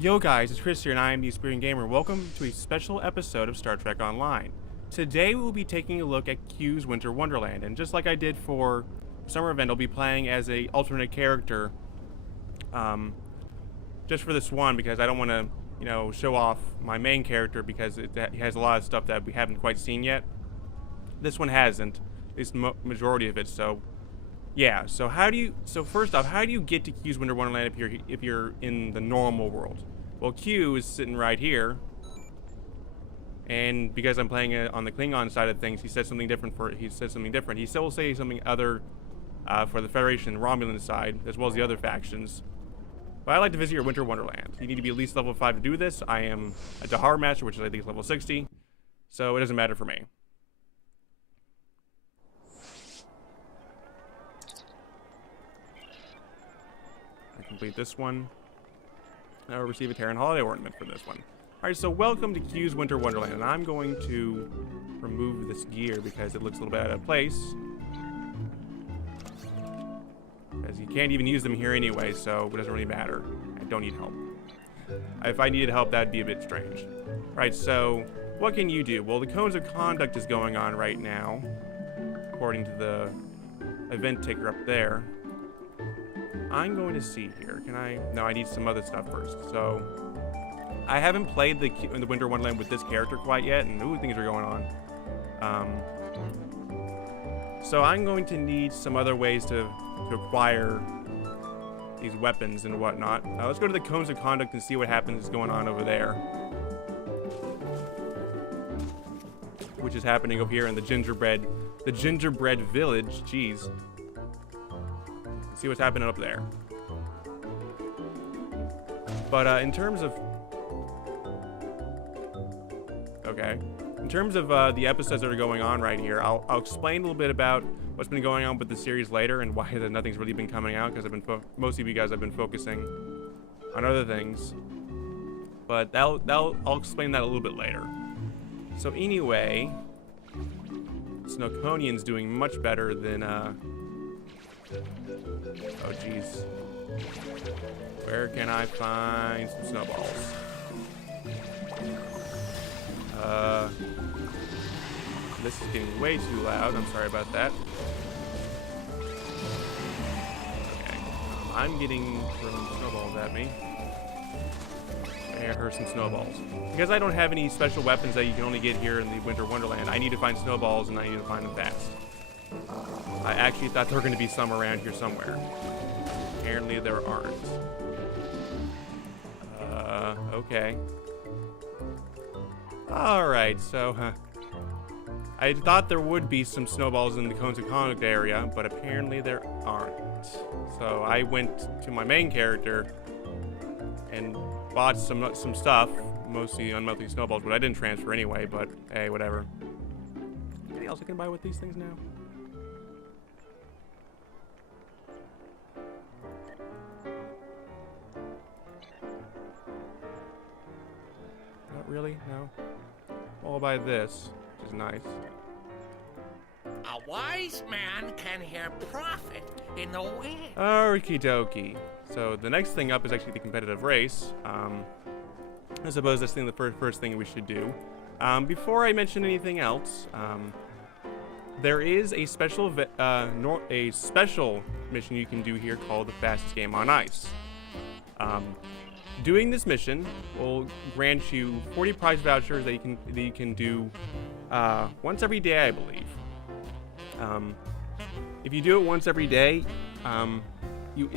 Yo guys, it's Chris here and I am the Experienced Gamer. Welcome to a special episode of Star Trek Online. Today we'll be taking a look at Q's Winter Wonderland, and just like I did for Summer Event, I'll be playing as a alternate character just for this one because I don't want to, show off my main character because it has a lot of stuff that we haven't quite seen yet. This one hasn't, at least the majority of it, so yeah. So first off, how do you get to Q's Winter Wonderland if you're in the normal world? Well, Q is sitting right here, and because I'm playing on the Klingon side of things, he said something different. He still will say something other for the Federation and Romulan side, as well as the other factions. But I like to visit your Winter Wonderland. You need to be at least level 5 to do this. I am a Dahar Master, which I think is level 60, so it doesn't matter for me. I complete this one. Now we'll receive a Terran holiday ornament for this one. Alright, so welcome to Q's Winter Wonderland, and I'm going to remove this gear because it looks a little bit out of place. Because you can't even use them here anyway, so it doesn't really matter. I don't need help. If I needed help, that'd be a bit strange. Right, so what can you do? Well, the Codes of Conduct is going on right now, according to the event ticker up there. I'm going to see here. No, I need some other stuff first. So, I haven't played the Winter Wonderland with this character quite yet, and ooh, things are going on. So I'm going to need some other ways to acquire these weapons and whatnot. Now let's go to the Codes of Conduct and see what happens is going on over there. Which is happening over here in the gingerbread village. Jeez. See what's happening up there. But in terms of the episodes that are going on right here, I'll explain a little bit about what's been going on with the series later and why nothing's really been coming out, because most of you guys have been focusing on other things. But I'll explain that a little bit later. So anyway, Snowconian's doing much better than oh jeez. Where can I find some snowballs? This is getting way too loud. I'm sorry about that. Okay. I'm getting some snowballs at me. I heard some snowballs. Because I don't have any special weapons that you can only get here in the Winter Wonderland, I need to find snowballs, and I need to find them fast. I actually thought there were going to be some around here somewhere. Apparently there aren't. Okay. Alright, so, I thought there would be some snowballs in the Codes of Conduct area, but apparently there aren't. So I went to my main character and bought some stuff, mostly unmonthly snowballs, but I didn't transfer anyway, but hey, whatever. Anything else I can buy with these things now? Not really, no. Well, I'll buy this, which is nice. A wise man can hear profit in the wind. Okie dokie. So the next thing up is actually the competitive race. I suppose that's the first thing we should do. Before I mention anything else, there is a special mission you can do here called the Fastest Game on Ice. Doing this mission will grant you 40 prize vouchers that you can do once every day, I believe. If you do it once every day, once you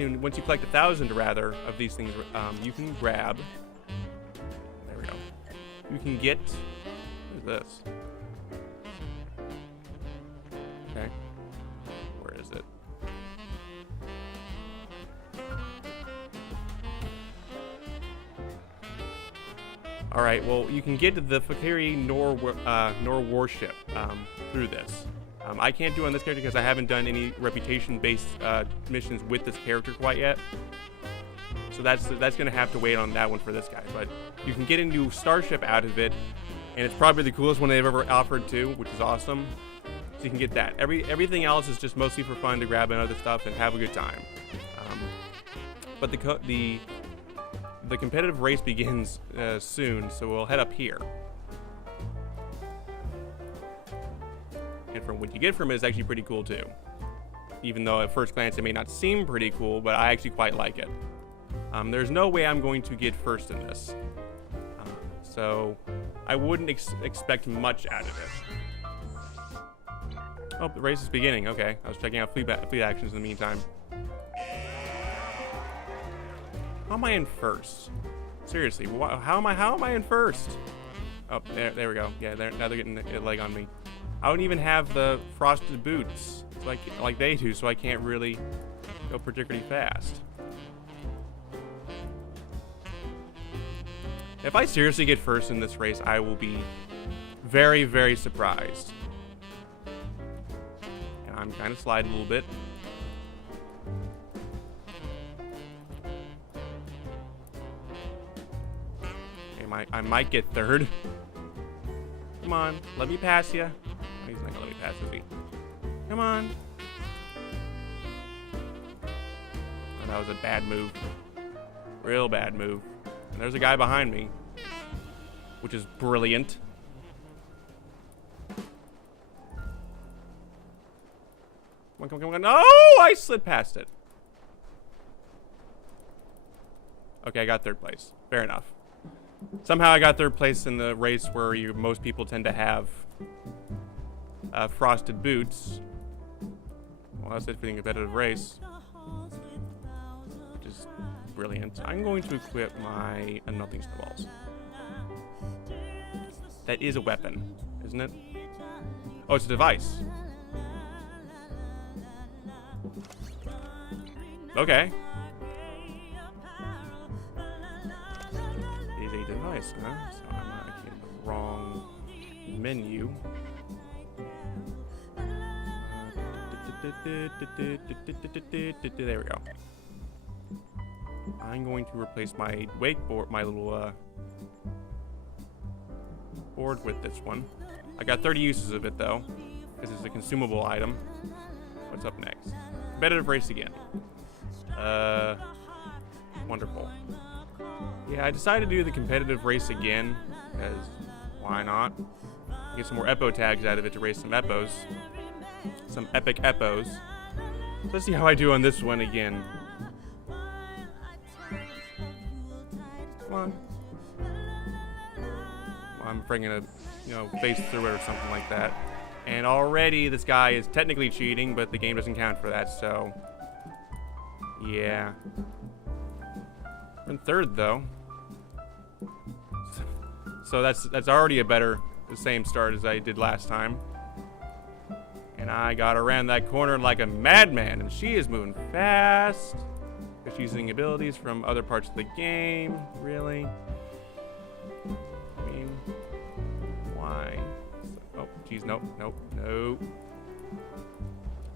collect 1,000 rather of these things, you can grab. There we go. You can get. What is this? Okay. Where is it? All right. Well, you can get the Fakiri Nor warship through this. I can't do it on this character because I haven't done any reputation-based missions with this character quite yet. So that's going to have to wait on that one for this guy. But you can get a new starship out of it, and it's probably the coolest one they've ever offered too, which is awesome. So you can get that. Everything else is just mostly for fun to grab and other stuff and have a good time. But the competitive race begins soon, so we'll head up here. And from what you get from it is actually pretty cool too. Even though at first glance it may not seem pretty cool, but I actually quite like it. There's no way I'm going to get first in this. So I wouldn't expect much out of it. Oh, the race is beginning. Okay, I was checking out fleet actions in the meantime. How am I in first? Seriously, how am I in first? Oh, there we go. Yeah, now they're getting a leg on me. I don't even have the frosted boots like they do, so I can't really go particularly fast. If I seriously get first in this race, I will be very, very surprised. And I'm kind of sliding a little bit. Okay, I might get third. Come on, let me pass you. He's not gonna let me pass, is he? Come on. Oh, that was a bad move. Real bad move. And there's a guy behind me, which is brilliant. Come on. No, I slid past it. Okay, I got third place. Fair enough. Somehow I got third place in the race where most people tend to have frosted boots. Well, that's it for the competitive race, which is brilliant. I'm going to equip my nothing snowballs. That is a weapon, isn't it? Oh, it's a device. Okay. It is a device, huh? So I'm not in the wrong menu. There we go. I'm going to replace my wakeboard, my little board with this one. I got 30 uses of it though, because it's a consumable item. What's up next? Competitive race again. Wonderful. Yeah, I decided to do the competitive race again, because why not? Get some more Eppo tags out of it to race some Eppos. Some epic Eppos. Let's see how I do on this one again. Come on. Well, I'm bringing face through it or something like that. And already this guy is technically cheating, but the game doesn't count for that, so yeah. I'm third though. So that's already the same start as I did last time. And I got around that corner like a madman, and she is moving fast. She's using abilities from other parts of the game. Really? I mean, why? Oh, geez, nope.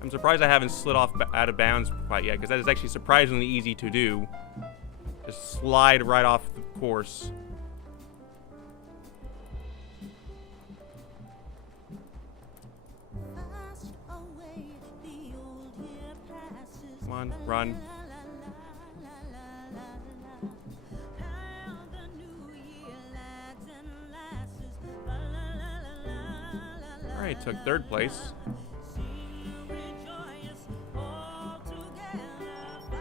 I'm surprised I haven't slid off out of bounds quite yet, because that is actually surprisingly easy to do. Just slide right off the course. Come on, run. Alright, took third place.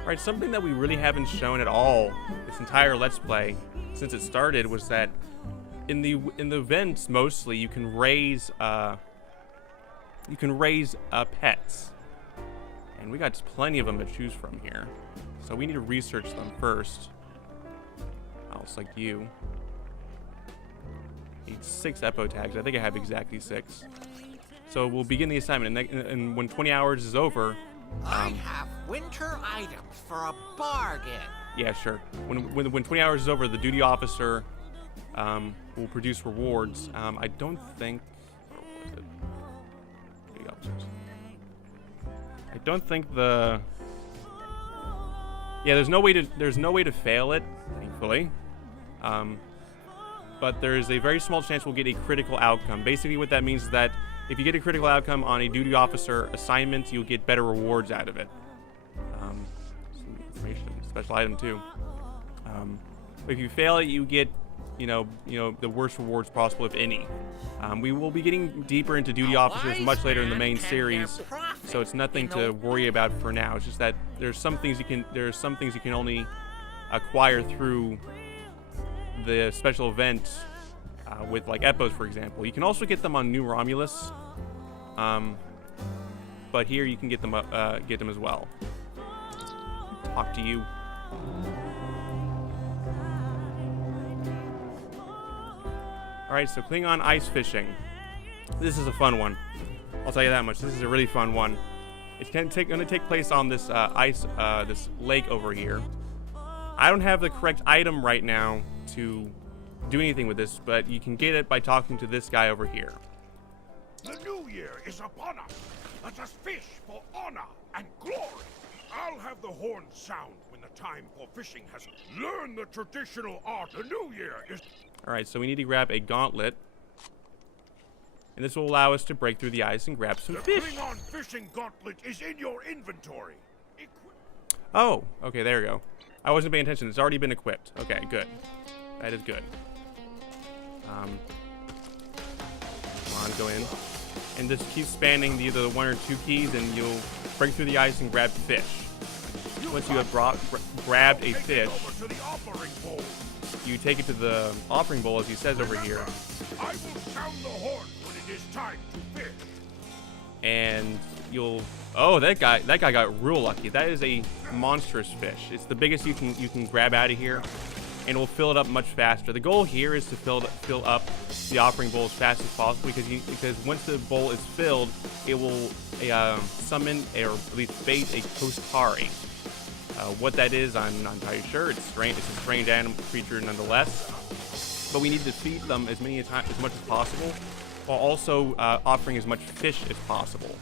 Alright, something that we really haven't shown at all this entire Let's Play since it started was that in the events mostly you can raise pets. And we got plenty of them to choose from here. So we need to research them first. I'll select you. Need 6 Eppo tags. I think I have exactly 6. So we'll begin the assignment. And when 20 hours is over... I have winter items for a bargain. Yeah, sure. When 20 hours is over, the duty officer will produce rewards. I don't think... What was it? Duty officers. I don't think the... Yeah, there's no way to fail it, thankfully. But there's a very small chance we'll get a critical outcome. Basically what that means is that if you get a critical outcome on a duty officer assignment, you'll get better rewards out of it. Some information, special item too. If you fail it, you get, the worst rewards possible, if any. We will be getting deeper into duty officers much later in the main series, so it's nothing to worry about for now. It's just that there's some things you can only acquire through the special event with like Epos, for example. You can also get them on New Romulus, but here you can get them as well. Talk to you. Alright, so Klingon ice fishing. This is a fun one. I'll tell you that much. This is a really fun one. It's going to take place on this this lake over here. I don't have the correct item right now to do anything with this, but you can get it by talking to this guy over here. The new year is upon us. Let us fish for honor and glory. I'll have the horn sound when the time for fishing has learned the traditional art. The new year is... Alright, so we need to grab a gauntlet. And this will allow us to break through the ice and grab some fish. The Klingon fishing gauntlet is in your inventory. Oh, okay, there we go. I wasn't paying attention. It's already been equipped. Okay, good. That is good. Come on, go in. And just keep spamming either the 1 or 2 keys and you'll break through the ice and grab fish. Once you have grabbed a fish, you take it to the offering bowl, as he says over here. I will sound the horn when it is time to fish. And you'll... Oh, that guy got real lucky. That is a monstrous fish. It's the biggest you can grab out of here, and we'll fill it up much faster. The goal here is to fill up the offering bowl as fast as possible, because once the bowl is filled, it will summon, or at least bait, a Koskari. What that is, I'm not entirely sure. It's strange. It's a strange animal creature nonetheless. But we need to feed them as much as possible, while also offering as much fish as possible.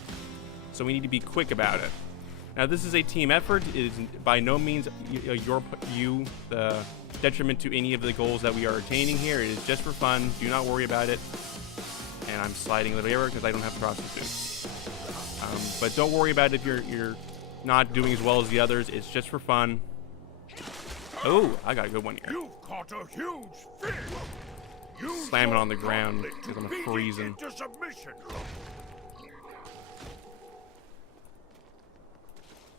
So we need to be quick about it. Now, this is a team effort. It is by no means the detriment to any of the goals that we are attaining here. It is just for fun. Do not worry about it. And I'm sliding a little error because I don't have process boost. But don't worry about it if you're not doing as well as the others. It's just for fun. Oh, I got a good one here. You caught a huge fish. Slam it on the ground because I'm freezing.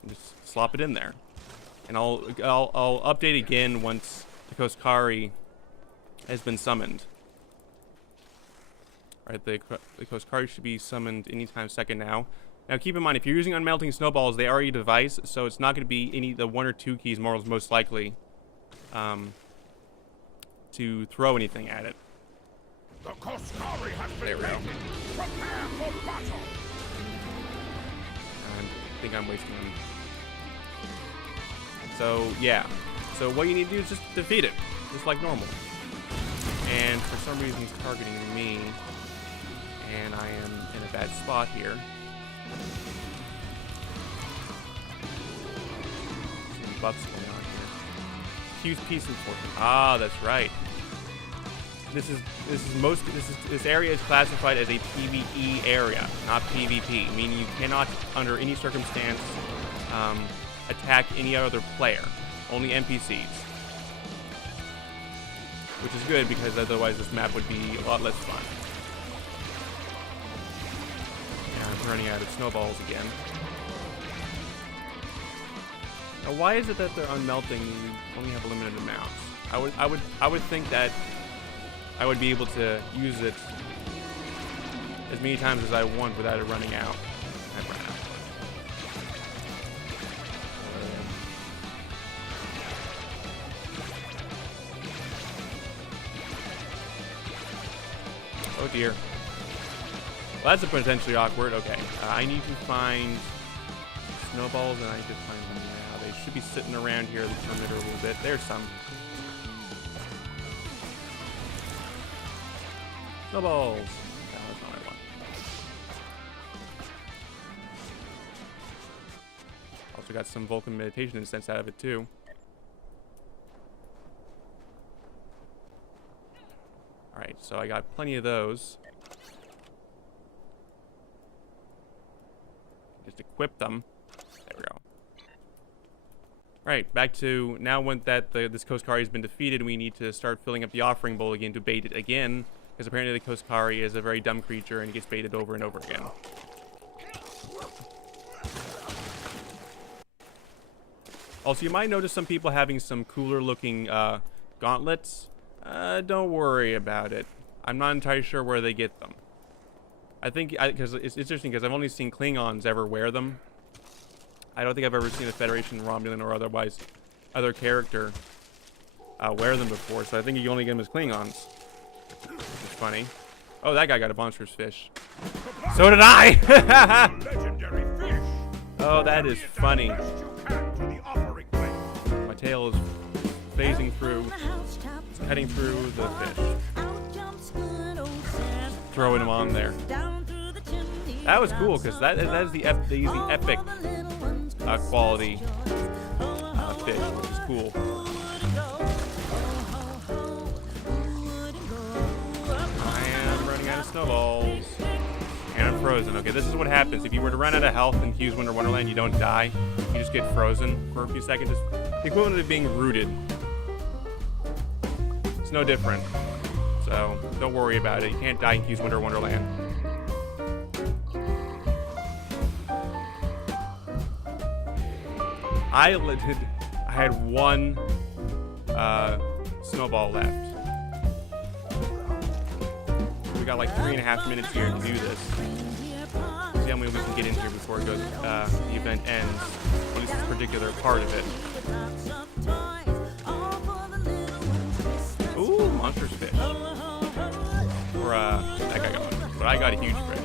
Just slop it in there, and I'll update again once the Koskari has been summoned. All right, the Koskari should be summoned anytime second now. Now keep in mind, if you're using unmelting snowballs, they are a device, so it's not going to be the 1 or 2 keys most likely to throw anything at it. The Koskari has been there we go. Prepare for battle. I think I'm wasting them. So yeah, so what you need to do is just defeat it, just like normal. And for some reason he's targeting me, and I am in a bad spot here. Some buffs going on here. Use peace enforcement. Ah, that's right. This area is classified as a PvE area, not PvP, meaning you cannot, under any circumstance, attack any other player, only NPCs. Which is good, because otherwise this map would be a lot less fun. And I'm running out of snowballs again. Now, why is it that they're unmelting and you only have a limited amount? I would think that I would be able to use it as many times as I want without it running out. I've run out. Oh dear. Well, that's potentially awkward. Okay. I need to find snowballs, and I need to find them now. They should be sitting around here in the perimeter a little bit. There's some. Snowballs. No, that's not what I want. Also got some Vulcan meditation incense out of it too. Alright, so I got plenty of those. Just equip them. There we go. Right, back to now when this Koskari has been defeated, we need to start filling up the offering bowl again to bait it again, because apparently the Koskari is a very dumb creature and it gets baited over and over again. Also, you might notice some people having some cooler looking gauntlets. Don't worry about it. I'm not entirely sure where they get them. I think, because it's interesting because I've only seen Klingons ever wear them. I don't think I've ever seen a Federation Romulan or otherwise other character wear them before, so I think you only get them as Klingons. It's funny. Oh, that guy got a monstrous fish. So did I! Legendary fish. Oh, that is funny. My tail is phasing through, cutting through the fish. Throwing him on there. That was cool, because that is the epic quality fish, which is cool. I am running out of snowballs. And I'm frozen. Okay, this is what happens. If you were to run out of health in Q's Winter Wonderland, you don't die. You just get frozen for a few seconds. It's the equivalent of being rooted. It's no different. So, don't worry about it. You can't die in Q's Winter Wonderland. I had one snowball left. We got like 3.5 minutes here to do this. See how many we can get in here before it goes, the event ends. At least this particular part of it. Ooh, monstrous fish. Or that guy got one, but I got a huge fish.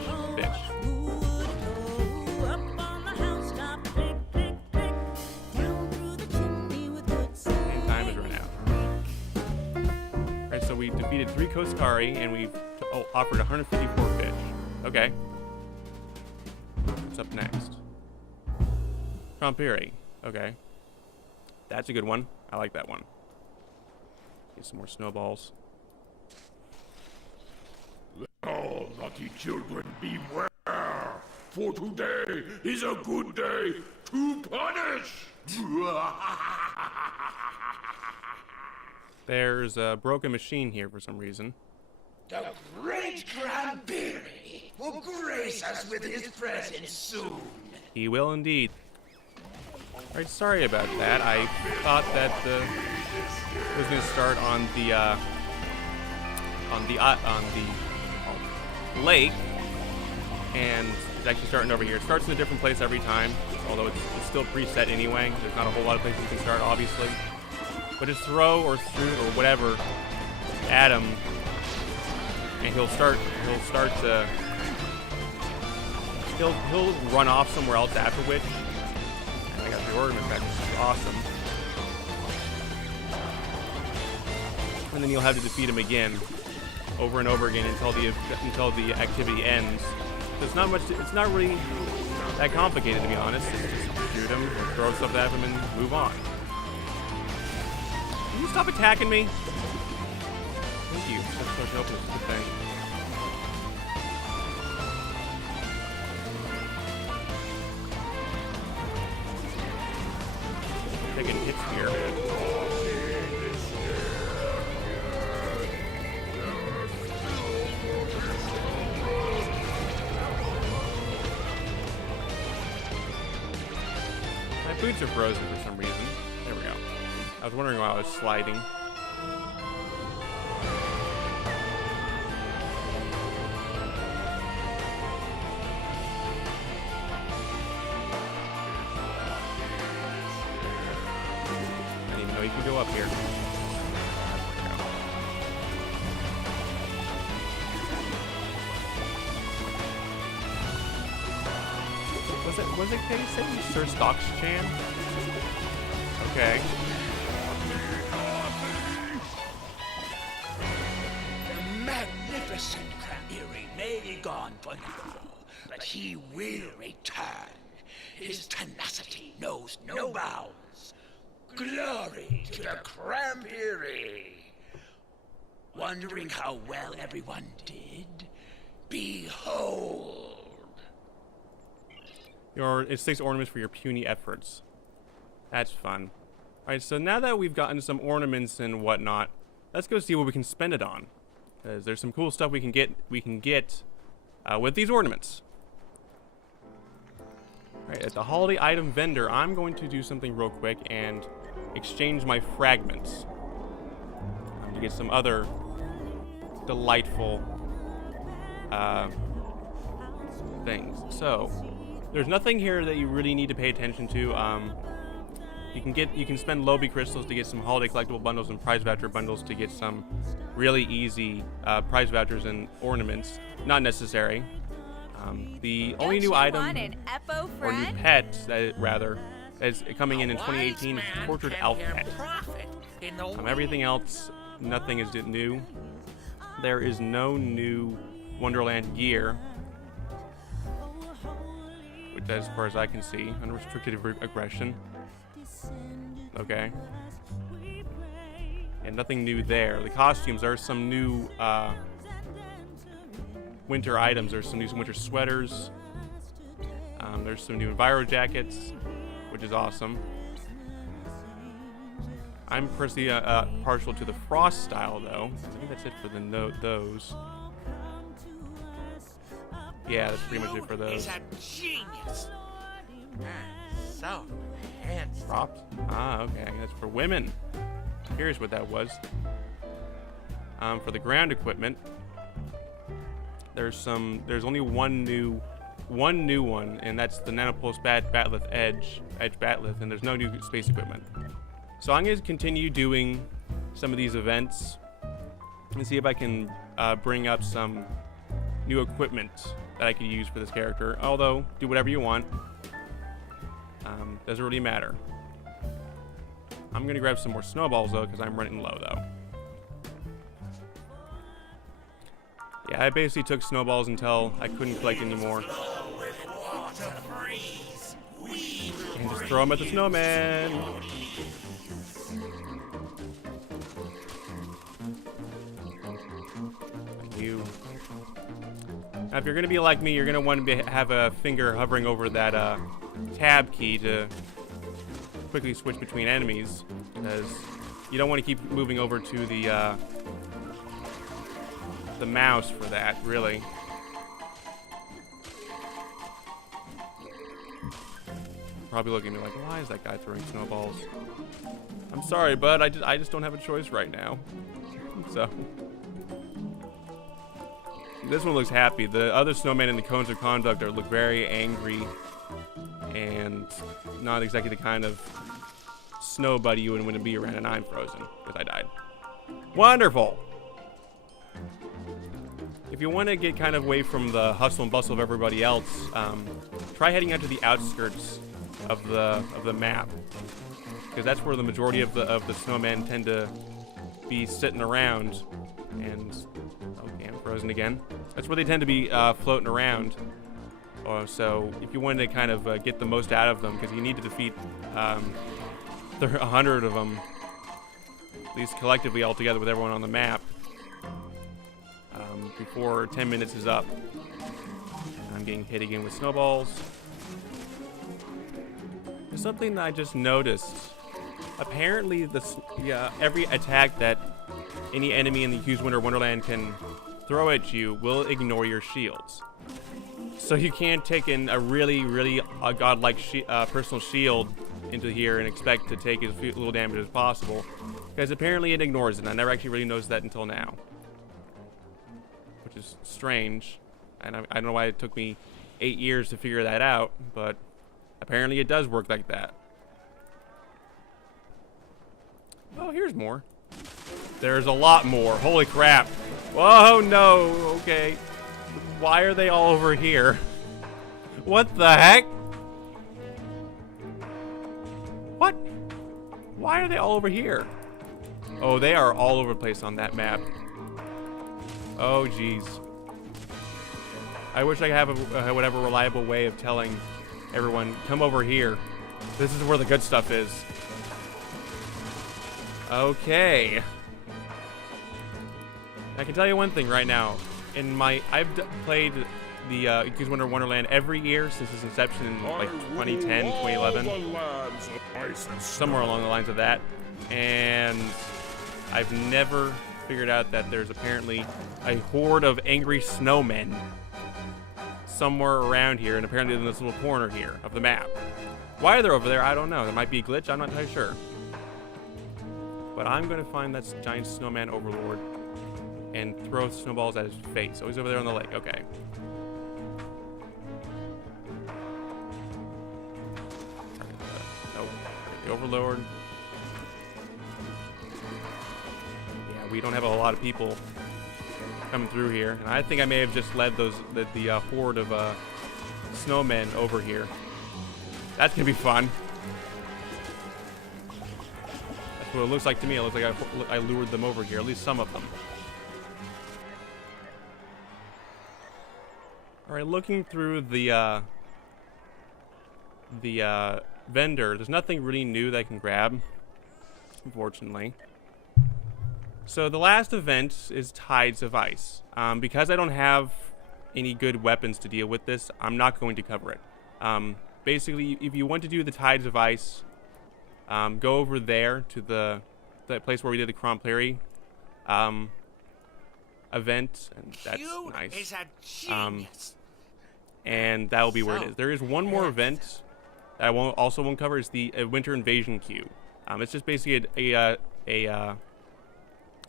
So we defeated 3 Koskari, and we've offered 154 fish. Okay. What's up next? Trompiri. Okay. That's a good one. I like that one. Get some more snowballs. Oh, lucky children, beware! For today is a good day to punish! There's a broken machine here for some reason. The great Grandberry will grace us with his presence soon. He will indeed. Alright, sorry about that. I thought that it was going to start on the lake, and it's actually starting over here. It starts in a different place every time, although it's still preset anyway. There's not a whole lot of places you can start, obviously. But just throw or shoot or whatever at him, and he'll run off somewhere else after which. And I got the ornament back, which is awesome. And then you'll have to defeat him again, over and over again until the activity ends. So it's not much. It's not really that complicated, to be honest. It's just shoot him, throw stuff at him, and move on. Can you stop attacking me? Thank you. That's so helpless. Good thing. Taking hits here. My boots are frozen for some reason. There we go. I was wondering why I was sliding. I didn't even know you could go up here. Was it Katie saying Sir Stocks Chan? Okay. The magnificent Grandberry may be gone for now, but he will return. His tenacity knows no bounds. Glory to the Grandberry. Wondering how well everyone did? Behold. It 6 ornaments for your puny efforts. That's fun. Alright, so now that we've gotten some ornaments and whatnot, let's go see what we can spend it on. Because there's some cool stuff we can get with these ornaments. Alright, at the holiday item vendor, I'm going to do something real quick and exchange my fragments to get some other delightful things. So, there's nothing here that you really need to pay attention to. You can spend Lobby crystals to get some holiday collectible bundles and prize voucher bundles to get some really easy prize vouchers and ornaments. Not necessary. The only new item or new pet that is coming in 2018 is Tortured Elf Pet. Everything else, nothing is new. There is no new Wonderland gear, which, as far as I can see, unrestricted aggression. Okay. And nothing new there. The costumes, there are some new winter items. There's some new winter sweaters. There's some new Enviro jackets, which is awesome. I'm personally partial to the frost style, though. I think that's it for those. Yeah, that's pretty much it for those. Is a genius. So handsome. Props? Ah, okay. That's for women. Curious what that was. For the ground equipment, there's only one new one, and that's the Nanopulse Batleth Edge Batleth, and there's no new space equipment. So I'm going to continue doing some of these events and see if I can bring up some new equipment that I could use for this character. Although, do whatever you want. Doesn't really matter. I'm going to grab some more snowballs, though, because I'm running low, though. Yeah, I basically took snowballs until I couldn't collect anymore. And just throw them at the snowman. Thank you. Now, if you're going to be like me, you're going to want to have a finger hovering over that tab key to quickly switch between enemies, because you don't want to keep moving over to the mouse for that, really. Probably looking at me like, why is that guy throwing snowballs? I'm sorry, bud. I just don't have a choice right now. So this one looks happy. The other snowman in the cones of conduct look very angry and not exactly the kind of snow buddy you would want to be around, and I'm frozen because I died. Wonderful. If you want to get kind of away from the hustle and bustle of everybody else, try heading out to the outskirts of the map, because that's where the majority of the snowmen tend to be sitting around. And okay, I'm frozen again. That's where they tend to be floating around. So if you wanted to kind of get the most out of them, because you need to defeat 100 of them, at least collectively all together with everyone on the map, before 10 minutes is up. I'm getting hit again with snowballs. There's something that I just noticed. Apparently, every attack that any enemy in the Hughes Winter Wonderland can throw at you will ignore your shields. So you can't take in a really godlike personal shield into here and expect to take as little damage as possible, because apparently it ignores it. I never actually really noticed that until now, which is strange, and I don't know why it took me 8 years to figure that out, but apparently it does work like that. Oh, here's more. There's a lot more. Holy crap. Whoa, no. Okay. Why are they all over here? What the heck? What? Why are they all over here? Oh, they are all over the place on that map. Oh, jeez. I wish I could have whatever reliable way of telling everyone, come over here. This is where the good stuff is. Okay. I can tell you one thing right now. I've played the Yakuza Wonderland every year since its inception in like 2010, 2011, somewhere along the lines of that. And I've never figured out that there's apparently a horde of angry snowmen somewhere around here, and apparently in this little corner here of the map. Why they're over there, I don't know. There might be a glitch, I'm not entirely sure. But I'm going to find that giant snowman overlord and throw snowballs at his face. Oh, he's over there on the lake. Okay. Nope. The overlord. Yeah, we don't have a lot of people coming through here. And I think I may have just led the horde of snowmen over here. That's going to be fun. That's what it looks like to me. It looks like I lured them over here, at least some of them. All right, looking through the vendor, there's nothing really new that I can grab, unfortunately. So the last event is Tides of Ice. Because I don't have any good weapons to deal with this, I'm not going to cover it. Basically, if you want to do the Tides of Ice, go over there to the place where we did the Crompleri event, and that's nice. Is a genius. And that will be where it is. There is one more event that I also won't cover. Is the Winter Invasion queue. It's just basically a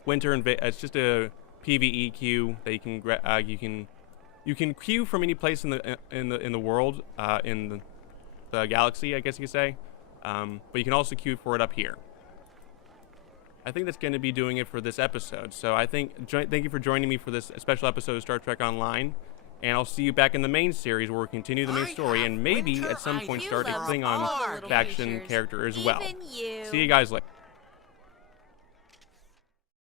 It's just a PVE queue that you can queue from any place in the world in the galaxy, I guess you could say. But you can also queue for it up here. I think that's going to be doing it for this episode. So I think thank you for joining me for this special episode of Star Trek Online. And I'll see you back in the main series where we continue the main story and maybe at some point start a Klingon faction character as well. See you guys later.